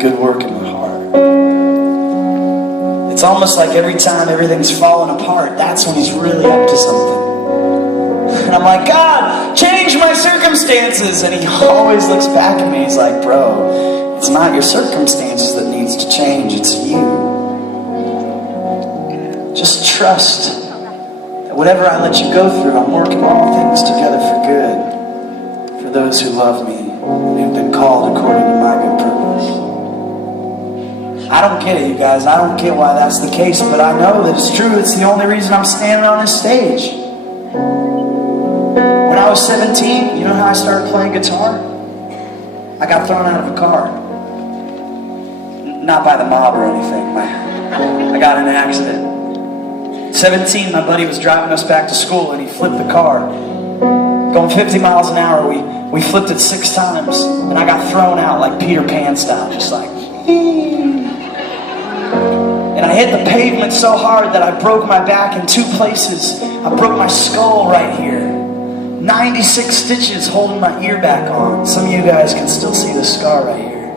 good work in my heart. It's almost like every time everything's falling apart, that's when he's really up to something. And I'm like, God, change my circumstances. And he always looks back at me. He's like, bro, it's not your circumstances that needs to change. It's you. Just trust that whatever I let you go through, I'm working all things together for good for those who love me and who've been called according to my good purpose. I don't get it, you guys. I don't get why that's the case, but I know that it's true. It's the only reason I'm standing on this stage. When I was 17, you know how I started playing guitar? I got thrown out of a car. Not by the mob or anything. I got in an accident. 17, my buddy was driving us back to school and he flipped the car. Going 50 miles an hour, we flipped it 6 times. And I got thrown out like Peter Pan style, just like... And I hit the pavement so hard that I broke my back in 2 places. I broke my skull right here. 96 stitches holding my ear back on. Some of you guys can still see the scar right here.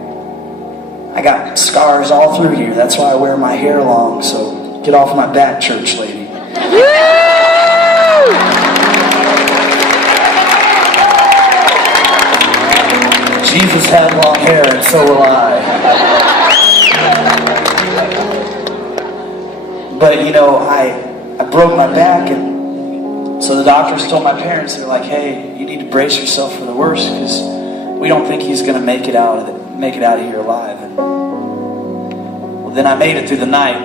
I got scars all through here. That's why I wear my hair long, so get off my back, church lady. Jesus had long hair, and so will I. But you know, I broke my back, and so the doctors told my parents, they're like, hey, you need to brace yourself for the worst, because we don't think he's going to make it out of here alive. And well, then I made it through the night,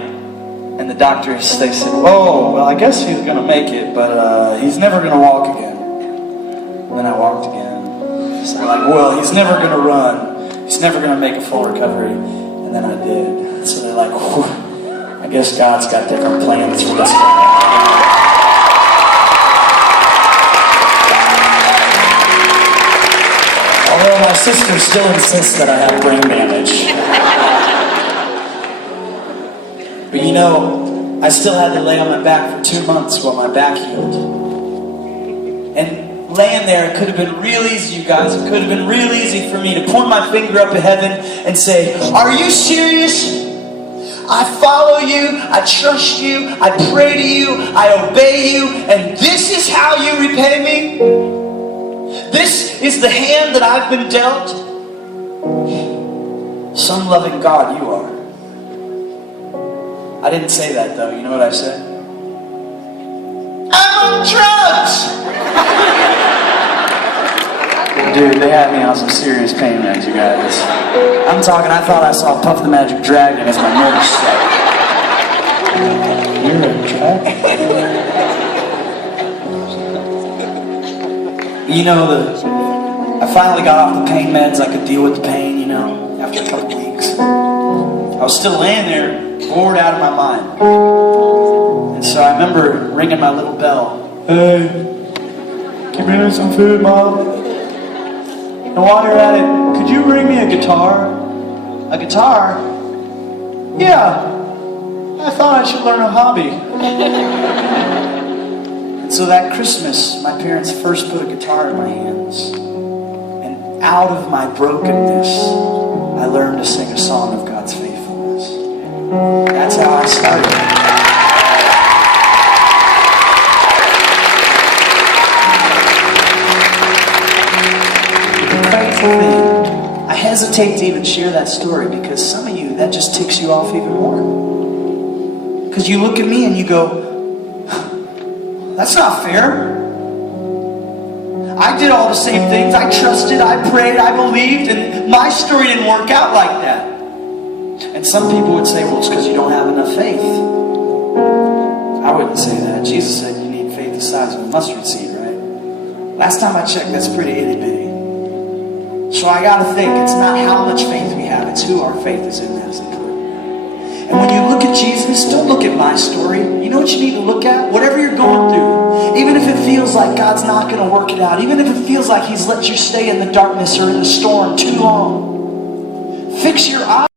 and the doctors, they said, oh, well, I guess he's going to make it, but he's never going to walk again. And then I walked again. So they're like, well, he's never going to run. He's never going to make a full recovery. And then I did. So they're like, whew, I guess God's got different plans for this guy. Although my sister still insists that I have brain damage. But you know, I still had to lay on my back for 2 months while my back healed. And laying there, it could have been real easy, you guys. It could have been real easy for me to point my finger up at heaven and say, are you serious? I follow you, I trust you, I pray to you, I obey you, and this is how you repay me? This is the hand that I've been dealt? Some loving God you are. I didn't say that though, you know what I said? I'm on drugs! Dude, they had me on some serious pain meds, you guys. I'm talking, I thought I saw Puff the Magic Dragon as my nurse. You're a dragon? You know, I finally got off the pain meds. I could deal with the pain, you know, after a couple weeks. I was still laying there, bored out of my mind. And so I remember ringing my little bell. Hey, can you bring me some food, Mom? And while you're at it, could you bring me a guitar? A guitar? Yeah, I thought I should learn a hobby. And so that Christmas, my parents first put a guitar in my hands. And out of my brokenness, I learned to sing a song of God's faithfulness. That's how I started. I hesitate to even share that story because some of you, that just ticks you off even more. Because you look at me and you go, that's not fair. I did all the same things. I trusted, I prayed, I believed, and my story didn't work out like that. And some people would say, well, it's because you don't have enough faith. I wouldn't say that. Jesus said you need faith the size of a mustard seed, right? Last time I checked, that's pretty itty-bitty. So I gotta think, it's not how much faith we have, it's who our faith is in that is important. And when you look at Jesus, don't look at my story. You know what you need to look at? Whatever you're going through, even if it feels like God's not gonna work it out, even if it feels like He's let you stay in the darkness or in the storm too long, fix your eyes.